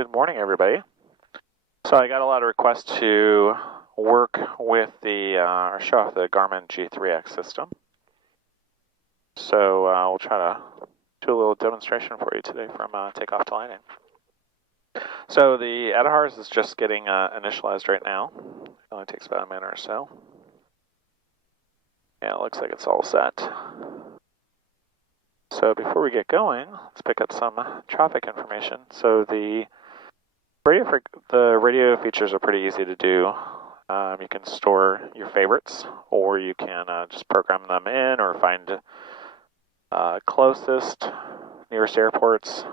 Good morning, everybody. So I got a lot of requests to work with or show off the Garmin G3X system. So we'll try to do a little demonstration for you today from takeoff to landing. So the ADHARS is just getting initialized right now. It only takes about a minute or so. Yeah, it looks like it's all set. So before we get going, let's pick up some traffic information. So the radio features are pretty easy to do. You can store your favorites, or you can just program them in or find closest, nearest airports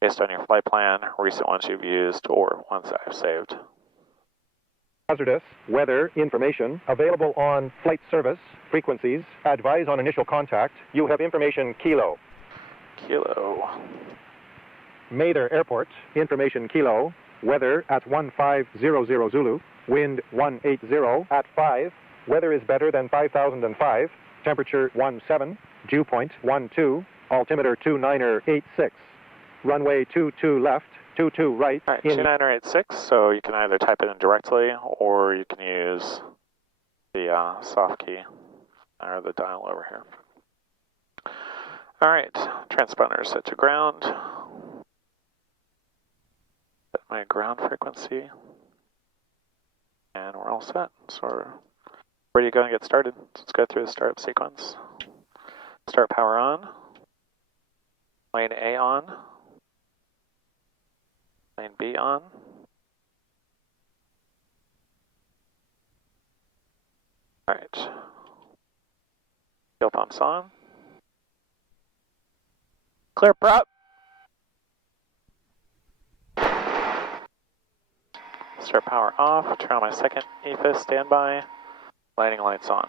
based on your flight plan, recent ones you've used, or ones that I've saved. Hazardous weather information available on flight service frequencies. Advise on initial contact. You have information Kilo. Kilo. Mather Airport, information Kilo. Weather at 1500 Zulu. Wind 180 at 5. Weather is better than 5005. Temperature 17. Dew point 12. Altimeter 2986. Runway 22 left. 22 right. All right, 2986, so you can either type it in directly or you can use the soft key or the dial over here. All right, transponder set to ground. Set my ground frequency. And we're all set. So we're ready to go and get started. So let's go through the startup sequence. Start power on. Lane A on. Lane B on. All right. Fuel pumps on. Clear prop. Start power off. Turn on my second EFIS standby. Landing lights on.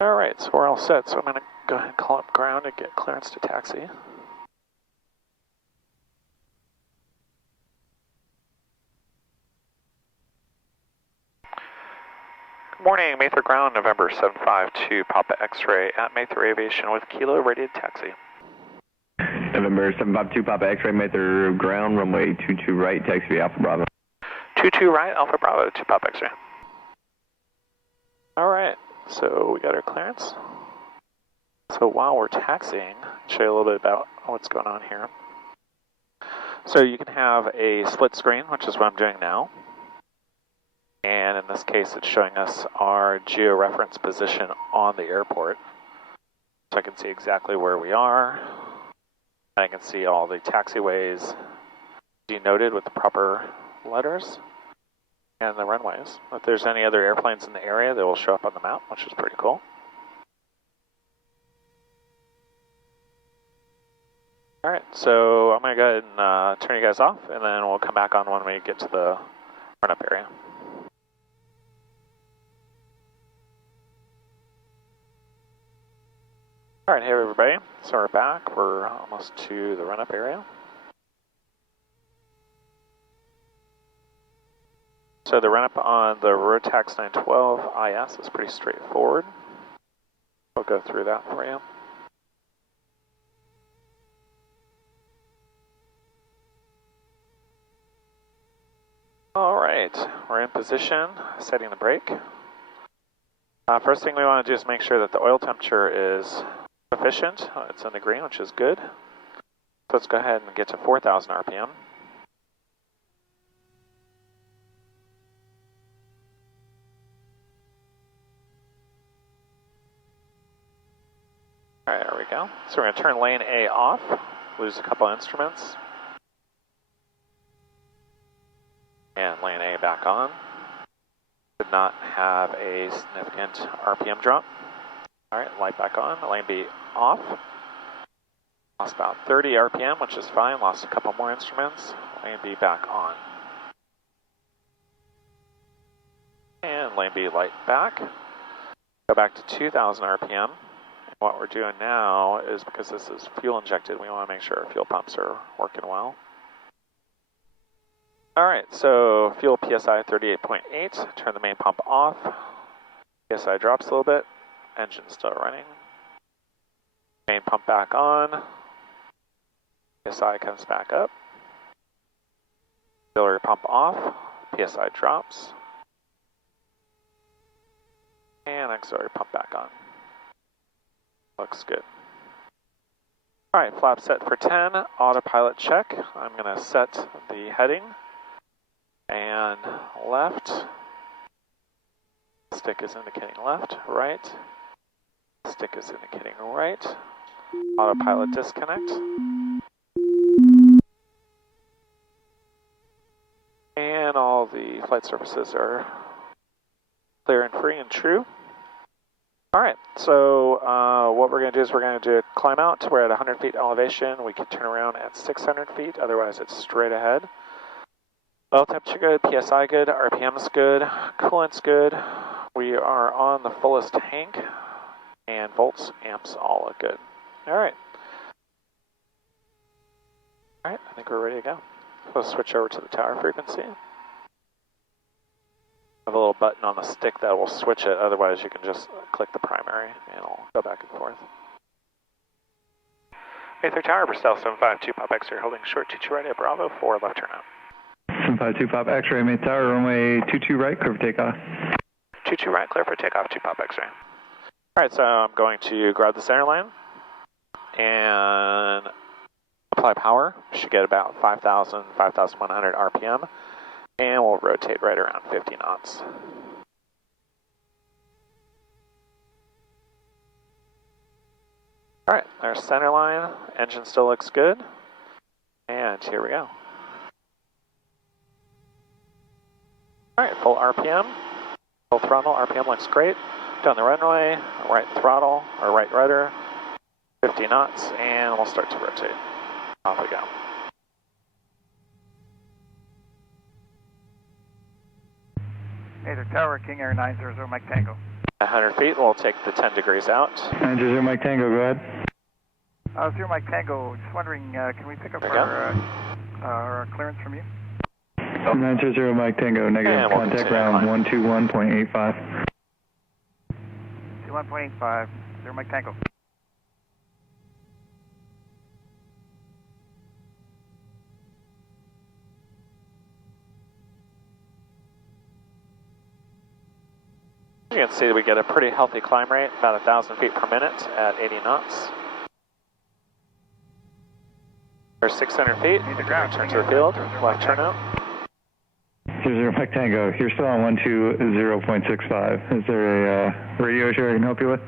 All right, so we're all set. So I'm going to go ahead and call up ground and get clearance to taxi. Good morning, Mather Ground, November 752, Papa X-Ray at Mather Aviation with Kilo rated taxi. November 752, Papa X-Ray, Mather Ground, runway 22 right, taxi Alpha Bravo. 22 right, Alpha Bravo to Papa X-Ray. All right, so we got our clearance. So while we're taxiing, I'll show you a little bit about what's going on here. So you can have a split screen, which is what I'm doing now. And in this case, it's showing us our georeference position on the airport. So I can see exactly where we are. I can see all the taxiways denoted with the proper letters and the runways. If there's any other airplanes in the area, they will show up on the map, which is pretty cool. All right, so I'm going to go ahead and turn you guys off, and then we'll come back on when we get to the run-up area. All right, hey everybody, so we're back. We're almost to the run-up area. So the run-up on the Rotax 912 IS is pretty straightforward. I'll go through that for you. All right, we're in position, setting the brake. First thing we want to do is make sure that the oil temperature is sufficient. It's in the green, which is good. So let's go ahead and get to 4,000 RPM. All right, there we go. So we're going to turn lane A off, lose a couple instruments. And lane A back on. Did not have a significant RPM drop. All right, light back on, lane B off. Lost about 30 RPM, which is fine. Lost a couple more instruments. Lane B back on. And lane B light back. Go back to 2,000 RPM. And what we're doing now is, because this is fuel injected, we want to make sure our fuel pumps are working well. All right, so fuel PSI 38.8, turn the main pump off. PSI drops a little bit, engine still running. Main pump back on. PSI comes back up. Auxiliary pump off, PSI drops. And auxiliary pump back on. Looks good. All right, flap set for 10, autopilot check. I'm gonna set the heading and left. Stick is indicating left, right. Stick is indicating right. Autopilot disconnect. And all the flight surfaces are clear and free and true. All right, so what we're going to do is we're going to do a climb out. We're at 100 feet elevation. We can turn around at 600 feet, otherwise it's straight ahead. Oil temperature good, PSI good, RPM's good, coolant's good. We are on the fullest tank, and volts, amps, all look good. All right. All right, I think we're ready to go. We'll switch over to the tower frequency. I have a little button on the stick that will switch it, otherwise you can just click the primary and it'll go back and forth. Mayther Tower, Bristol 752 Pop X-ray holding short 22 right at Bravo 4 left turn out. 752 Pop X-ray, Mayther Tower, runway 22 right, clear for takeoff. 22 right, clear for takeoff, 2 Pop X-ray. Alright, so I'm going to grab the center line and apply power. Should get about 5,000, 5,100 RPM. And we'll rotate right around 50 knots. All right, there's center line. Engine still looks good. And here we go. All right, full RPM, full throttle. RPM looks great. Down the runway, right throttle, or right rudder, 50 knots, and we'll start to rotate. Off we go. Mayther Tower, King Air 900 Mike Tango. 100 feet, we'll take the 10 degrees out. 900 Mike Tango, go ahead. 0 Mike Tango, just wondering, can we pick up our clearance from you? 900 Mike Tango, negative. We'll contact ground 121.85. 21.85, 0 Mike Tango. You can see that we get a pretty healthy climb rate, about 1,000 feet per minute at 80 knots. There's 600 feet, turn to the field, left turnout. 00 Mike Tango, you're still on 120.65. Is there a radio issue I can help you with?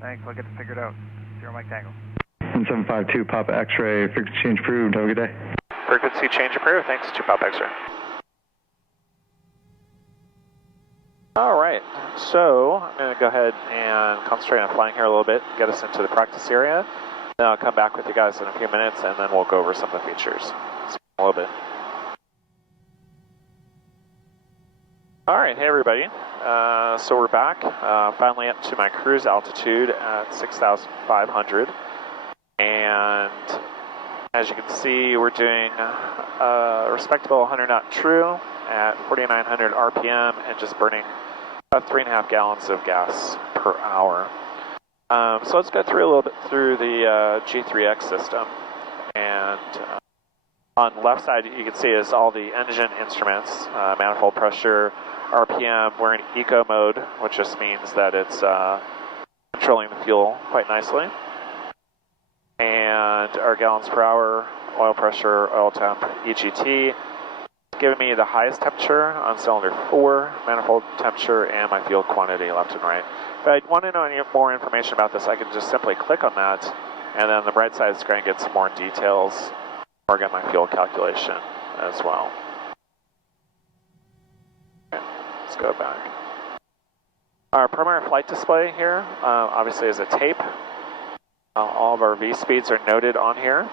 Thanks, I'll get it figured out. 0 Mike Tango. 752 Papa X-ray, frequency change approved. Have a good day. Frequency change approved, thanks, 2 Pop X-ray. All right, so I'm going to go ahead and concentrate on flying here a little bit, get us into the practice area. Then I'll come back with you guys in a few minutes, and then we'll go over some of the features. A little bit. All right, hey everybody. So we're back, finally up to my cruise altitude at 6,500. And as you can see, we're doing a respectable 100 knot true at 4,900 RPM and just burning about 3.5 gallons of gas per hour. So let's go through a little bit through the G3X system. And on the left side, you can see is all the engine instruments, manifold pressure, RPM. We're in eco mode, which just means that it's controlling the fuel quite nicely. And our gallons per hour, oil pressure, oil temp, EGT, giving me the highest temperature on cylinder 4, manifold temperature, and my fuel quantity left and right. If I want to know any more information about this, I can just simply click on that, and then on the right side of the screen gets some more details, or get my fuel calculation as well. Okay, let's go back. Our primary flight display here, obviously, is a tape. All of our V speeds are noted on here.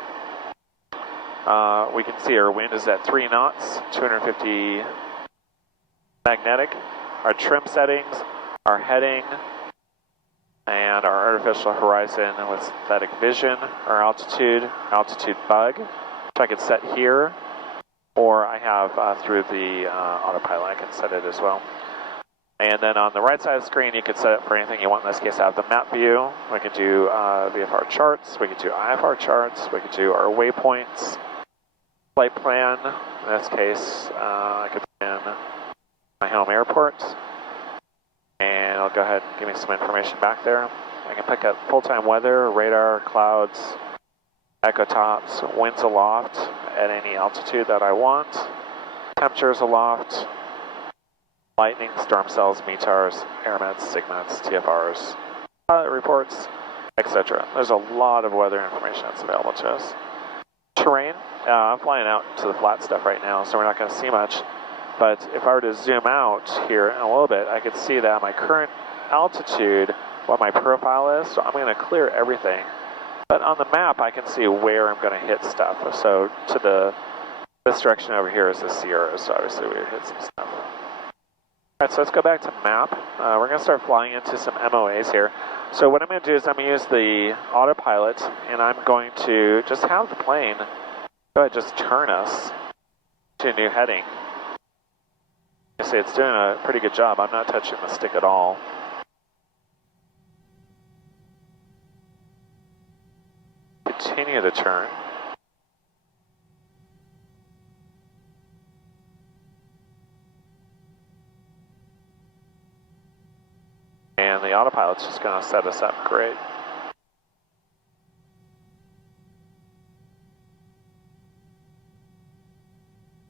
We can see our wind is at 3 knots, 250 magnetic. Our trim settings, our heading, and our artificial horizon with synthetic vision, our altitude bug, which I could set here, or I have through the Autopilot, I can set it as well. And then on the right side of the screen, you can set it for anything you want. In this case, I have the map view. We can do VFR charts, we can do IFR charts, we can do our waypoints, flight plan. In this case, I could put in my home airport, and I'll go ahead and give me some information back there. I can pick up full-time weather, radar, clouds, echo tops, winds aloft at any altitude that I want, temperatures aloft, lightning, storm cells, METARs, airmets, SIGMETs, TFRs, pilot reports, etc. There's a lot of weather information that's available to us. Terrain, I'm flying out to the flat stuff right now, so we're not going to see much. But if I were to zoom out here in a little bit, I could see that my current altitude, what my profile is, so I'm going to clear everything. But on the map, I can see where I'm going to hit stuff. So to this direction over here is the Sierras, so obviously we would hit some stuff. Alright, so let's go back to map. We're going to start flying into some MOAs here. So what I'm going to do is I'm going to use the Autopilot, and I'm going to just have the plane go ahead and just turn us to a new heading. I say it's doing a pretty good job. I'm not touching the stick at all. Continue to turn. And the Autopilot's just going to set us up great.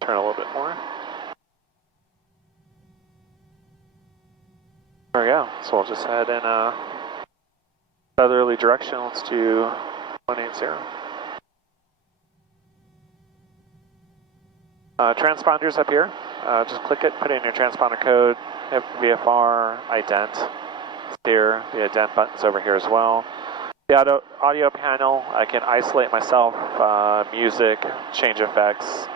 Turn a little bit more. There we go. So we'll just head in a southerly direction. Let's do 180. Transponders up here. Just click it, put in your transponder code, VFR, ident, steer. The ident button's over here as well. The audio panel, I can isolate myself, music, change effects.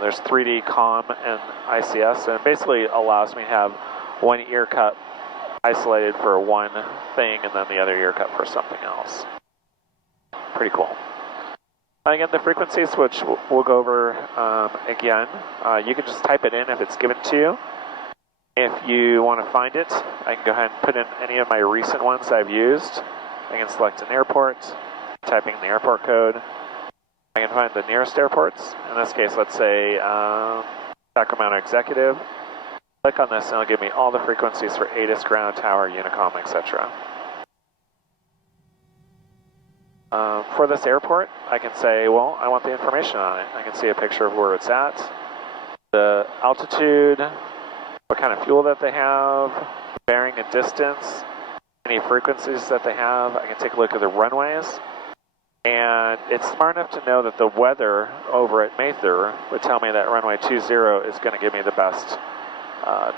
There's 3D comm and ICS, and it basically allows me to have one ear cup isolated for one thing and then the other ear cup for something else. Pretty cool. Again, the frequencies, which we'll go over again, you can just type it in if it's given to you. If you want to find it, I can go ahead and put in any of my recent ones I've used. I can select an airport, typing the airport code. I can find the nearest airports. In this case, let's say Sacramento Executive. Click on this and it'll give me all the frequencies for ATIS, ground, tower, Unicom, etc. For this airport, I can say, well, I want the information on it. I can see a picture of where it's at, the altitude, what kind of fuel that they have, bearing and distance, any frequencies that they have. I can take a look at the runways. And it's smart enough to know that the weather over at Mather would tell me that runway 20 is going to give me the best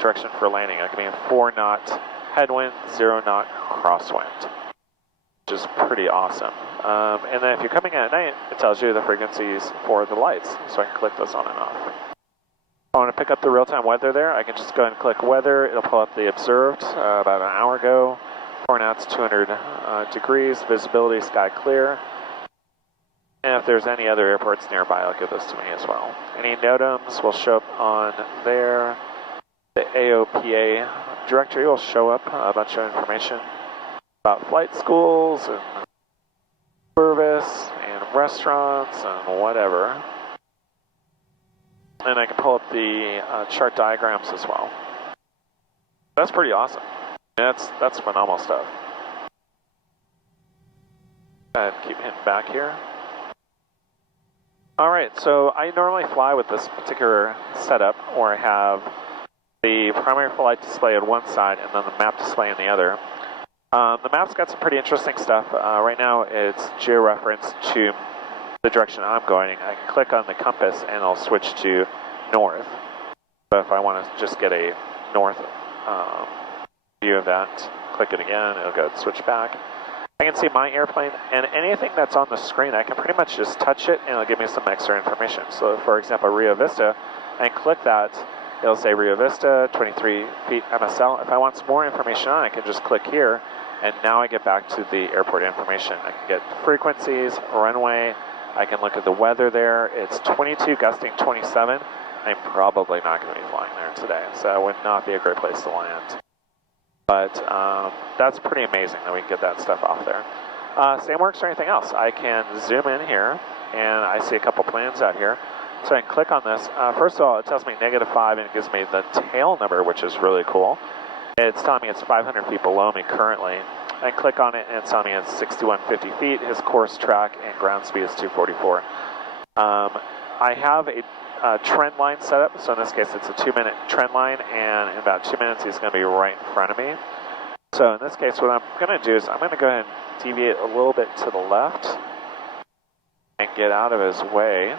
direction for landing. It can be a 4-knot headwind, 0-knot crosswind, which is pretty awesome. And then if you're coming at night, it tells you the frequencies for the lights, so I can click those on and off. If I want to pick up the real-time weather there, I can just go ahead and click weather. It'll pull up the observed about an hour ago. 4 knots, 200 degrees, visibility, sky clear. And if there's any other airports nearby, I'll give those to me as well. Any NOTAMs will show up on there. The AOPA directory will show up a bunch of information about flight schools and service and restaurants and whatever. And I can pull up the chart diagrams as well. That's pretty awesome. That's phenomenal stuff. Go ahead and keep hitting back here. Alright, so I normally fly with this particular setup where I have the primary flight display on one side and then the map display on the other. The map's got some pretty interesting stuff. Right now it's georeferenced to the direction I'm going. I can click on the compass and it'll switch to north. So if I want to just get a north view of that, click it again, it'll go switch back. I can see my airplane, and anything that's on the screen, I can pretty much just touch it and it'll give me some extra information. So for example, Rio Vista, I can click that It'll say Rio Vista, 23 feet MSL. If I want some more information on it, I can just click here, and now I get back to the airport information. I can get frequencies, runway, I can look at the weather there. It's 22, gusting 27. I'm probably not going to be flying there today, so it would not be a great place to land. But that's pretty amazing that we can get that stuff off there. Same works for anything else. I can zoom in here, and I see a couple planes out here. So I can click on this. First of all, it tells me -5, and it gives me the tail number, which is really cool. It's telling me it's 500 feet below me currently. I click on it, and it's telling me it's 6,150 feet. His course track and ground speed is 244. I have a trend line set up, so in this case it's a 2-minute trend line, and in about 2 minutes he's going to be right in front of me. So in this case what I'm going to do is I'm going to go ahead and deviate a little bit to the left and get out of his way.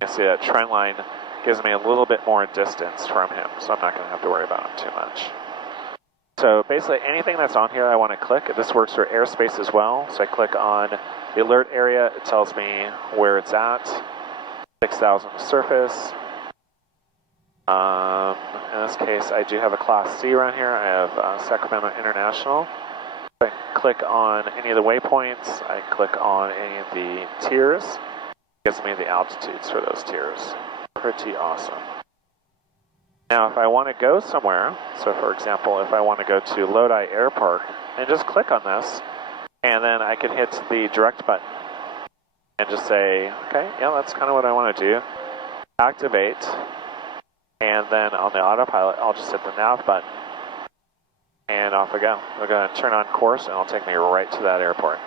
You see that trend line gives me a little bit more distance from him, so I'm not going to have to worry about him too much. So basically anything that's on here I want to click. This works for airspace as well, so I click on the alert area. It tells me where it's at, 6,000 surface. In this case I do have a Class C around here. I have Sacramento International. I click on any of the waypoints, I click on any of the tiers. It gives me the altitudes for those tiers. Pretty awesome. Now if I want to go somewhere, so for example if I want to go to Lodi Airpark, and just click on this, and then I can hit the direct button and just say, okay, yeah, that's kind of what I want to do. Activate, and then on the autopilot, I'll just hit the nav button, and off I go. I'll go ahead and turn on course, and it'll take me right to that airport.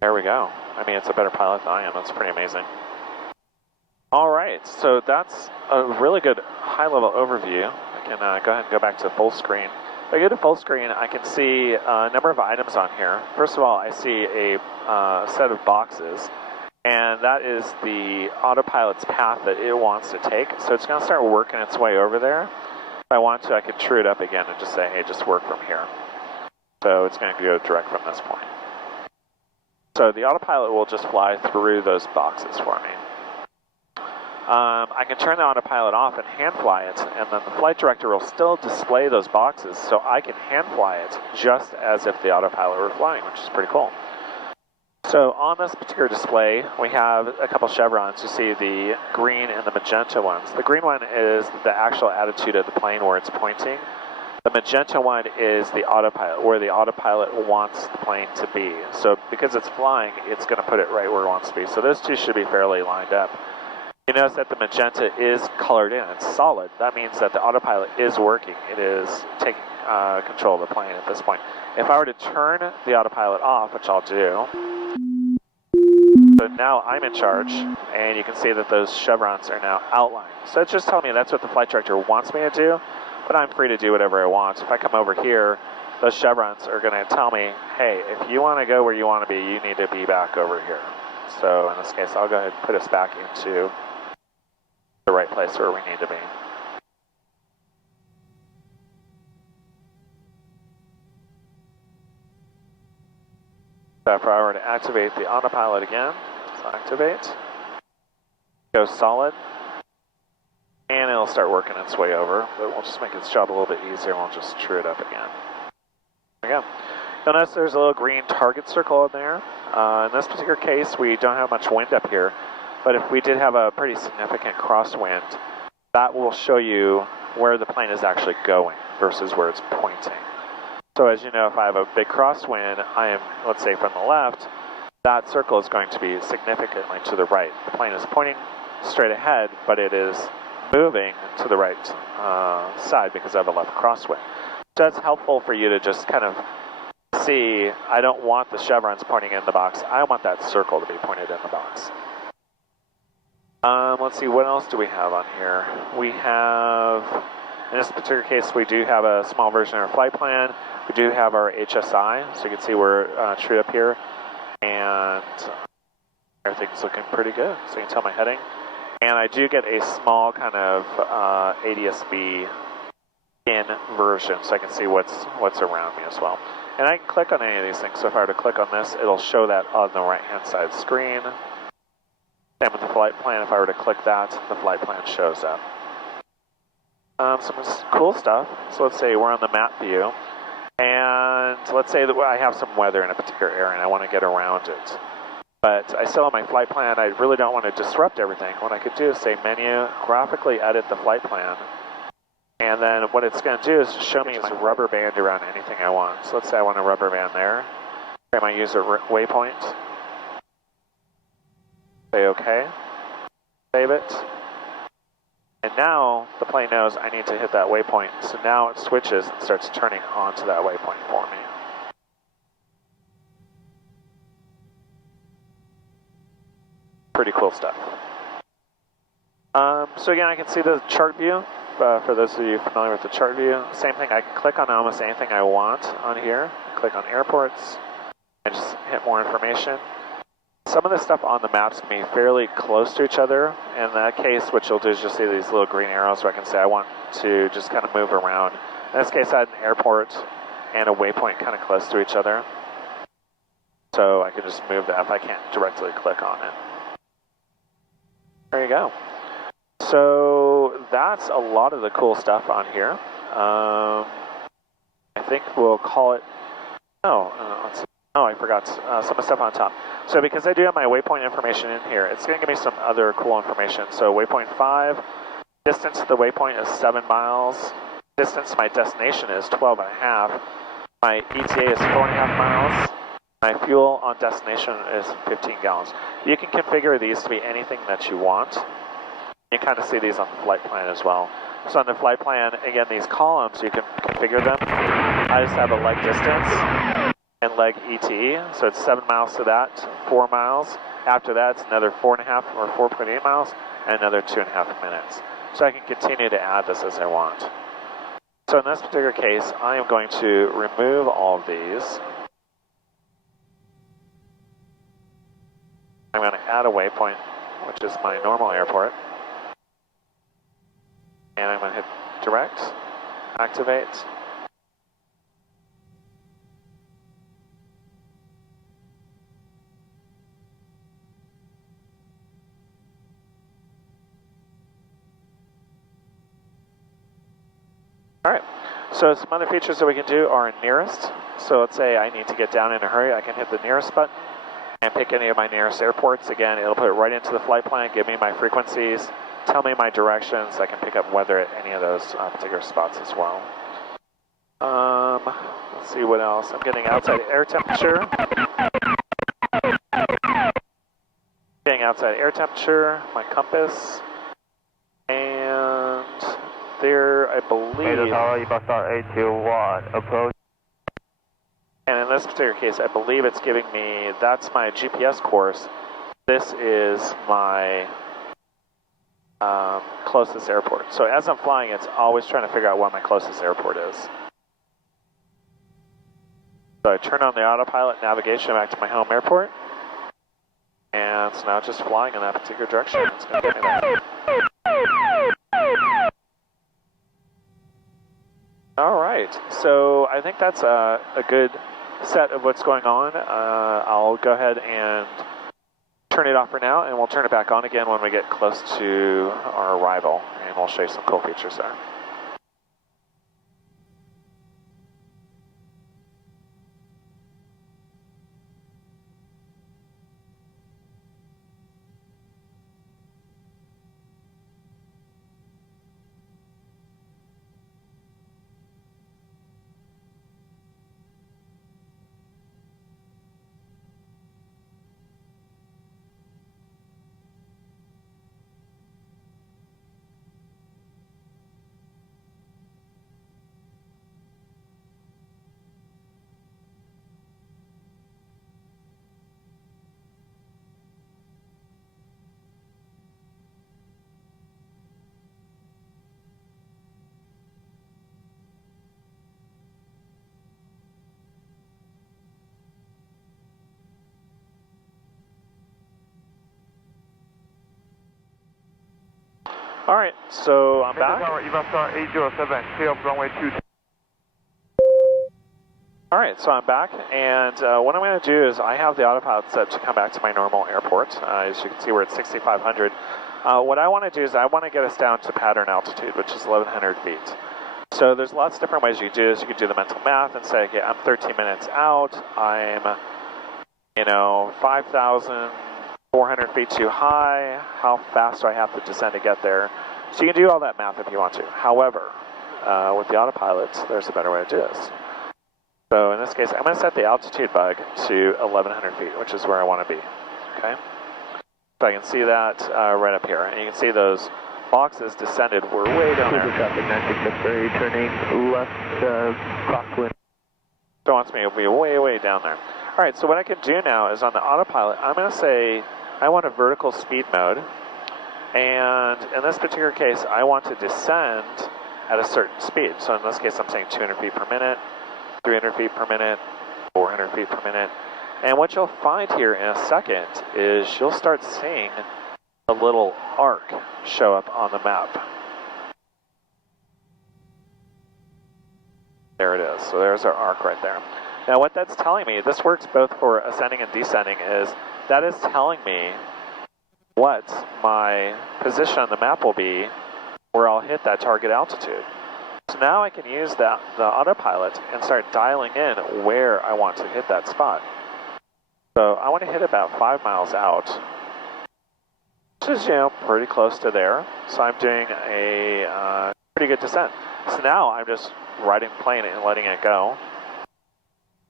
There we go. I mean, it's a better pilot than I am. That's pretty amazing. All right, so that's a really good high-level overview. I can go ahead and go back to full screen. If I go to full screen, I can see a number of items on here. First of all, I see a set of boxes, and that is the autopilot's path that it wants to take. So it's going to start working its way over there. If I want to, I could true it up again and just say, hey, just work from here. So it's going to go direct from this point. So the autopilot will just fly through those boxes for me. I can turn the autopilot off and hand fly it, and then the flight director will still display those boxes, so I can hand fly it just as if the autopilot were flying, which is pretty cool. So on this particular display, we have a couple chevrons. You see the green and the magenta ones. The green one is the actual attitude of the plane where it's pointing. The magenta one is the autopilot, where the autopilot wants the plane to be. So because it's flying, it's going to put it right where it wants to be. So those two should be fairly lined up. You notice that the magenta is colored in. It's solid. That means that the autopilot is working. It is taking control of the plane at this point. If I were to turn the autopilot off, which I'll do, so now I'm in charge, and you can see that those chevrons are now outlined. So it's just telling me that's what the flight director wants me to do, but I'm free to do whatever I want. If I come over here, those chevrons are going to tell me, hey, if you want to go where you want to be, you need to be back over here. So in this case, I'll go ahead and put us back into the right place where we need to be. So if I were to activate the autopilot again, so activate, go solid, and it'll start working its way over, but we'll just make its job a little bit easier and we'll just true it up again. There we go. You'll notice there's a little green target circle in there. In this particular case, we don't have much wind up here, but if we did have a pretty significant crosswind, that will show you where the plane is actually going versus where it's pointing. So as you know, if I have a big crosswind, I am, let's say from the left, that circle is going to be significantly to the right. The plane is pointing straight ahead, but it is moving to the right side because I have a left crosswind. So that's helpful for you to just kind of see, I don't want the chevrons pointing in the box, I want that circle to be pointed in the box. Let's see, what else do we have on here? We have, in this particular case, we do have a small version of our flight plan. We do have our HSI, so you can see we're trued up here, and everything's looking pretty good. So you can tell my heading. And I do get a small kind of ADS-B in version, so I can see what's around me as well. And I can click on any of these things. So if I were to click on this, it'll show that on the right-hand side screen. Same with the flight plan. If I were to click that, the flight plan shows up. Some cool stuff. So let's say we're on the map view, and let's say that I have some weather in a particular area and I want to get around it. But I still have my flight plan. I really don't want to disrupt everything. What I could do is say menu, graphically edit the flight plan, and then what it's going to do is just show me my rubber band around anything I want. So let's say I want a rubber band there. Create my user waypoint. Say OK. Save it. And now the plane knows I need to hit that waypoint. So now it switches and starts turning onto that waypoint for me. Pretty cool stuff. So again, I can see the chart view. For those of you familiar with the chart view, same thing. I can click on almost anything I want on here. Click on airports and just hit more information. Some of the stuff on the maps can be fairly close to each other. In that case, what you'll do is just see these little green arrows where I can say I want to just kind of move around. In this case, I had an airport and a waypoint kind of close to each other. So I can just move that if I can't directly click on it. There you go. So that's a lot of the cool stuff on here. I think we'll call it, let's see. Oh, I forgot some of the stuff on top. So because I do have my waypoint information in here, it's going to give me some other cool information. So waypoint 5, distance to the waypoint is 7 miles. Distance to my destination is 12.5. My ETA is 4.5 miles. My fuel on destination is 15 gallons. You can configure these to be anything that you want. You can kind of see these on the flight plan as well. So on the flight plan, again, these columns, you can configure them. I just have a leg distance and leg ETE, so it's 7 miles to that, 4 miles. After that, it's another 4.5 or 4.8 miles, and another 2.5 minutes. So I can continue to add this as I want. So in this particular case, I am going to remove all of these. I'm going to add a waypoint, which is my normal airport. And I'm going to hit direct, activate. All right, so some other features that we can do are nearest. So let's say I need to get down in a hurry, I can hit the nearest button and pick any of my nearest airports. Again, it'll put it right into the flight plan, give me my frequencies, tell me my directions. I can pick up weather at any of those particular spots as well. Let's see what else. I'm getting outside air temperature. Getting outside air temperature, my compass, and there, I believe. Approach. And in this particular case, I believe it's giving me, that's my GPS course. This is my closest airport. So as I'm flying, it's always trying to figure out what my closest airport is. So I turn on the autopilot navigation back to my home airport. And so now it's just flying in that particular direction. It's going to get me there. All right, so I think that's a good set of what's going on. I'll go ahead and turn it off for now, and we'll turn it back on again when we get close to our arrival, and we'll show you some cool features there. All right, so I'm back. Eva Star 807, clear of runway 22. All right, so I'm back, and what I'm going to do is I have the autopilot set to come back to my normal airport. As you can see, we're at 6,500. What I want to do is I want to get us down to pattern altitude, which is 1,100 feet. So there's lots of different ways you can do this. You can do the mental math and say, okay, I'm 13 minutes out. I'm, 5,400 feet too high. How fast do I have to descend to get there? So you can do all that math if you want to. However, with the autopilot, there's a better way to do this. So in this case, I'm going to set the altitude bug to 1,100 feet, which is where I want to be. Okay. So I can see that right up here, and you can see those boxes descended. We're way down there. Traffic 963, turning left, crosswind. So it wants me to be way, way down there. All right, so what I can do now is on the autopilot, I'm going to say I want a vertical speed mode, and in this particular case, I want to descend at a certain speed. So in this case, I'm saying 200 feet per minute, 300 feet per minute, 400 feet per minute. And what you'll find here in a second is you'll start seeing a little arc show up on the map. There it is. So there's our arc right there. Now what that's telling me, this works both for ascending and descending, is that is telling me what my position on the map will be where I'll hit that target altitude. So now I can use the autopilot and start dialing in where I want to hit that spot. So I want to hit about 5 miles out, which is, pretty close to there. So I'm doing a pretty good descent. So now I'm just riding the plane and letting it go.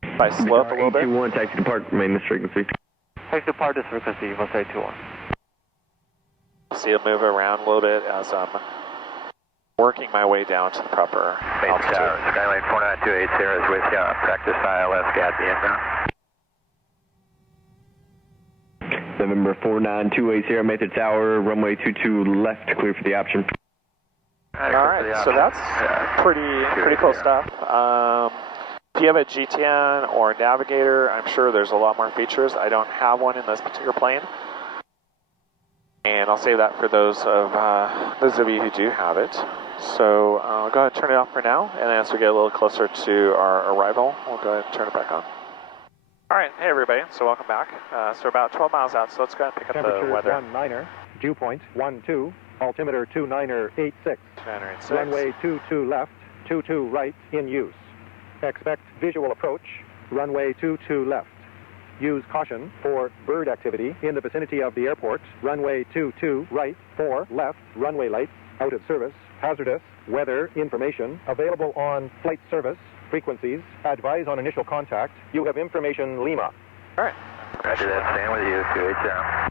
If I slow up a little bit. 821, taxi depart, remain this frequency. Taxi depart this frequency, Eva Star 821. See it move around a little bit as I'm working my way down to the proper altitude. Skyline 49280 is with you. Practice ILS, got the inbound. November 49280, Mesa Tower, runway 22 left, clear for the option. All right, so that's pretty cool stuff. If you have a GTN or Navigator, I'm sure there's a lot more features. I don't have one in this particular plane, and I'll save that for those of you who do have it. So I'll go ahead and turn it off for now, and as we get a little closer to our arrival, we'll go ahead and turn it back on. All right, hey everybody, so welcome back. So we're about 12 miles out, so let's go ahead and pick up the weather. Temperature 19er, dew point 12, altimeter 2986. 2986. Runway 22 left, 22 right in use. Expect visual approach, runway 22 left. Use caution for bird activity in the vicinity of the airport. Runway 22 right, 4 left, runway lights, out of service, hazardous, weather information, available on flight service, frequencies, advise on initial contact. You have information, Lima. All right. Roger that, staying with you, 280.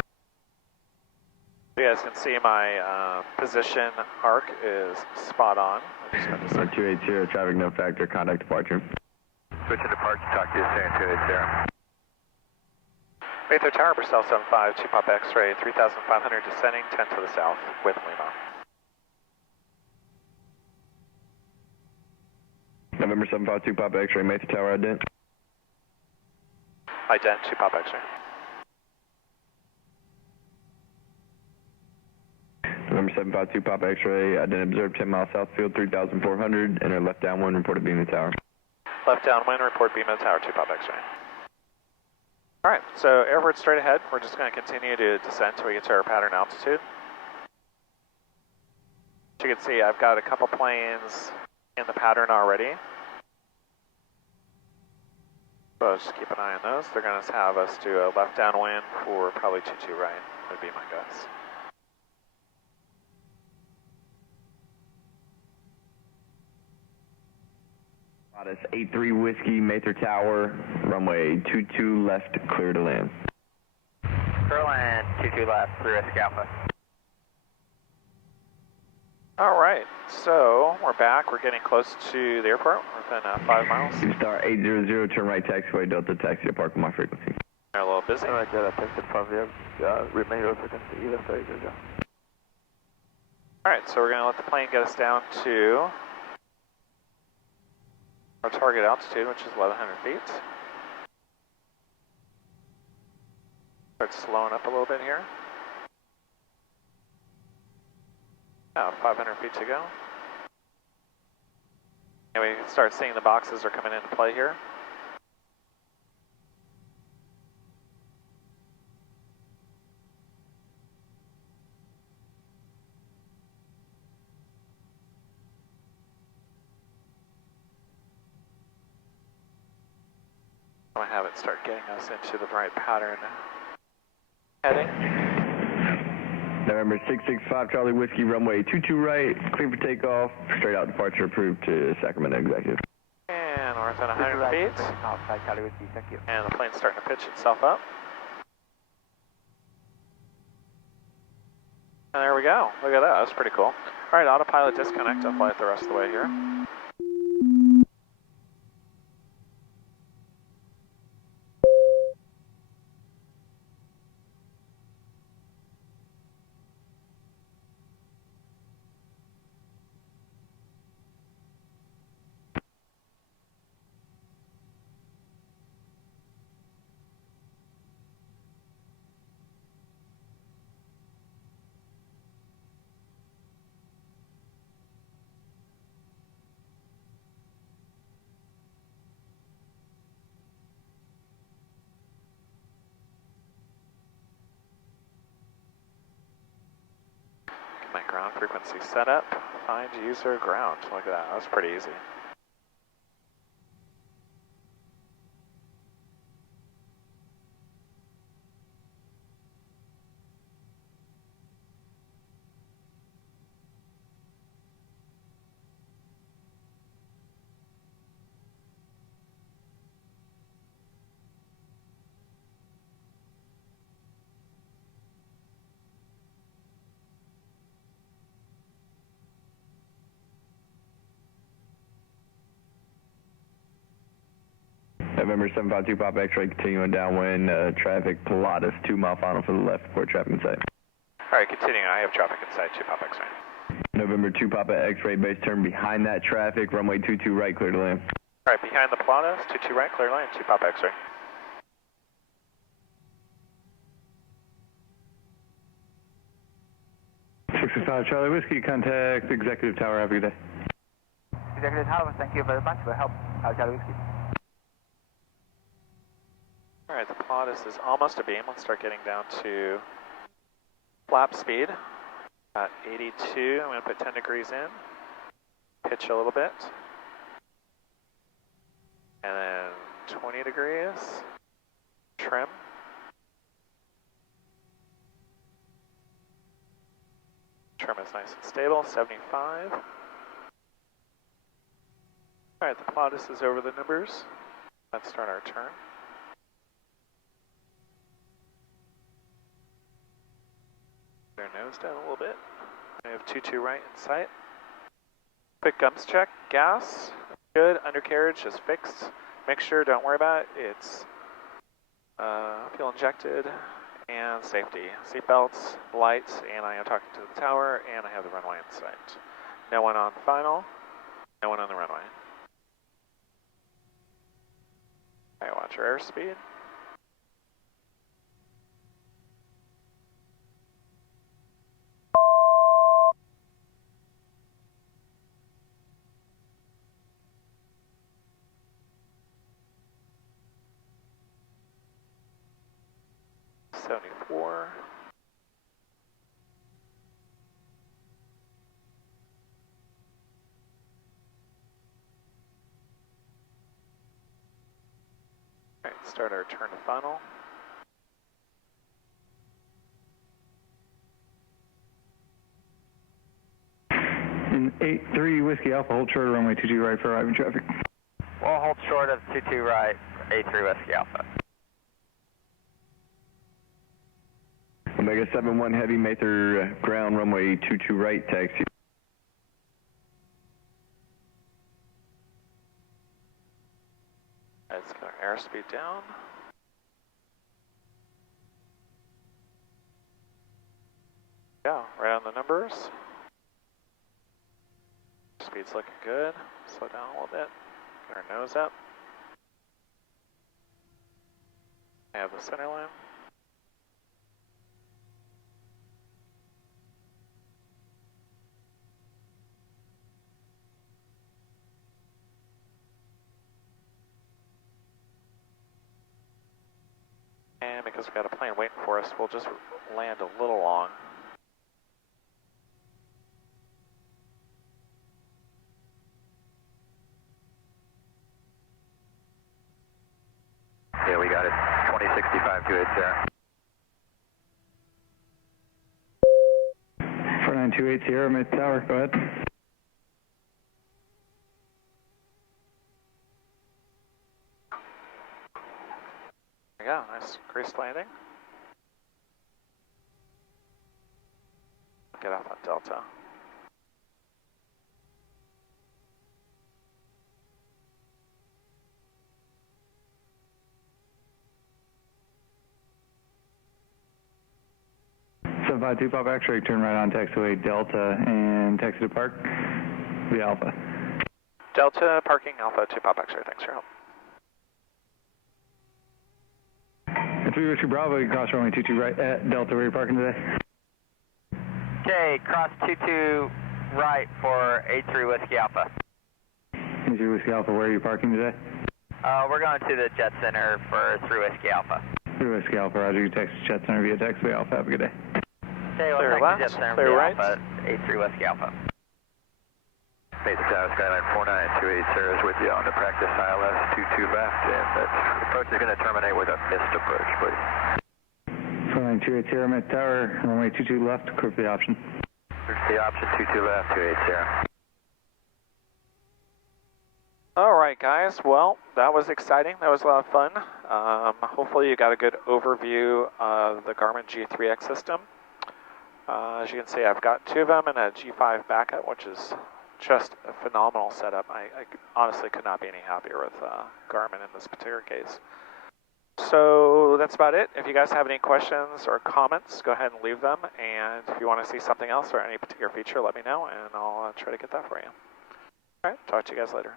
You guys can see my position arc is spot on. 280, traffic no factor, contact departure. Switch to departure, talk to you soon, 280. Mayther Tower, Bristol 75, 2 Pop X-ray, 3,500 descending, 10 to the south with Lima. November 752 Pop X-ray, Mesa Tower, ident. Ident, 2 Pop X-ray. November 752 Pop X-ray, ident observed 10 miles south field, 3,400, enter left downwind, reported beam the tower. Left downwind, report beam of the tower, 2 Pop X-ray. All right, so airport straight ahead. We're just going to continue to descend until we get to our pattern altitude. As you can see, I've got a couple planes in the pattern already. So just keep an eye on those. They're going to have us do a left downwind for probably 22 right, would be my guess. Lotus 83 Whiskey, Mesa Tower, runway 22 left, clear to land. Clear land, 22 left, clear Whiskey Alpha. All right, so we're back. We're getting close to the airport, within 5 miles. Star 800, turn right taxiway, Delta taxi to park with my frequency. They're a little busy. All right, taxi depart, remain your frequency, Eva Star 800. All right, so we're going to let the plane get us down to our target altitude, which is 1,100 feet. Start slowing up a little bit here. About 500 feet to go. And we can start seeing the boxes are coming into play here. I'm going to have it start getting us into the right pattern. Heading. November 665 Charlie Whiskey, runway 22 right, clear for takeoff, straight out departure approved to Sacramento Executive. And we're within 100 feet. Charlie Whiskey, thank you. And the plane's starting to pitch itself up. And there we go. Look at that. That's pretty cool. All right, autopilot disconnect. I'll fly it the rest of the way here. My ground frequency setup. Find user ground. Look at that. That was pretty easy. November 752 Pop X-ray, continuing downwind, traffic, Pilatus, 2 mile final for the left, report traffic in sight. All right, continuing. I have traffic inside 2 Pop X-ray. November 2 Papa X-ray, base turn behind that traffic, runway 22 right, clear to land. All right, behind the Pilatus, 22 right, clear line, 2 Pop X-ray. Charlie Whiskey, contact Executive Tower. Have a good day. Executive Tower, thank you very much for help. Charlie Whiskey. All right, the Pilatus is almost a beam. Let's start getting down to flap speed. At 82, I'm going to put 10 degrees in. Pitch a little bit. And then 20 degrees. Trim. Trim is nice and stable, 75. All right, the Pilatus is over the numbers. Let's start our turn. Their nose down a little bit. I have 22 right in sight. Quick gums check. Gas, good. Undercarriage is fixed. Mixture, don't worry about it. It's fuel injected. And safety. Seatbelts, lights, and I am talking to the tower, and I have the runway in sight. No one on final. No one on the runway. All right, watch your airspeed. All right, start our turn to final. In 8-3 Whiskey Alpha, hold short of runway 22 right for arriving traffic. We'll hold short of 22 right, 83 Whiskey Alpha. Omega 71 Heavy, Mather ground, runway 22 right, taxi. Let's get our airspeed down. Yeah, right on the numbers. Speed's looking good. Slow down a little bit. Get our nose up. I have the center line. And because we've got a plane waiting for us, we'll just land a little long. Yeah, we got it. 2065 to 8 there. 49280, mid tower, go ahead. There you go, nice creased landing. Get off on Delta. So 52 Pop X-ray, turn right on taxiway Delta and taxi to park via Alpha. Delta, parking, Alpha, 2 Pop X-ray, thanks for your help. 3 Whiskey Bravo, you cross runway 22 right at Delta, where are you parking today? Okay, cross 22 right for 83 Whiskey Alpha. 83 Whiskey Alpha, where are you parking today? We're going to the Jet Center for 3 Whiskey Alpha. 3 Whiskey Alpha, roger, you text Jet Center via taxiway Alpha, have a good day. Okay, we'll Clear take left, the Jet Center clear via right. Alpha, 83 Whiskey Alpha. Mesa Tower, Skyline 49280 is with you on the practice ILS 22 left, and that approach is going to terminate with a missed approach, please. 49280, mid tower, runway 22 left, clear for the option. The option 22 left, 280. All right, guys. Well, that was exciting. That was a lot of fun. Hopefully you got a good overview of the Garmin G3X system. As you can see, I've got 2 of them and a G5 backup, which is just a phenomenal setup. I honestly could not be any happier with Garmin in this particular case. So that's about it. If you guys have any questions or comments, go ahead and leave them. And if you want to see something else or any particular feature, let me know, and I'll try to get that for you. All right, talk to you guys later.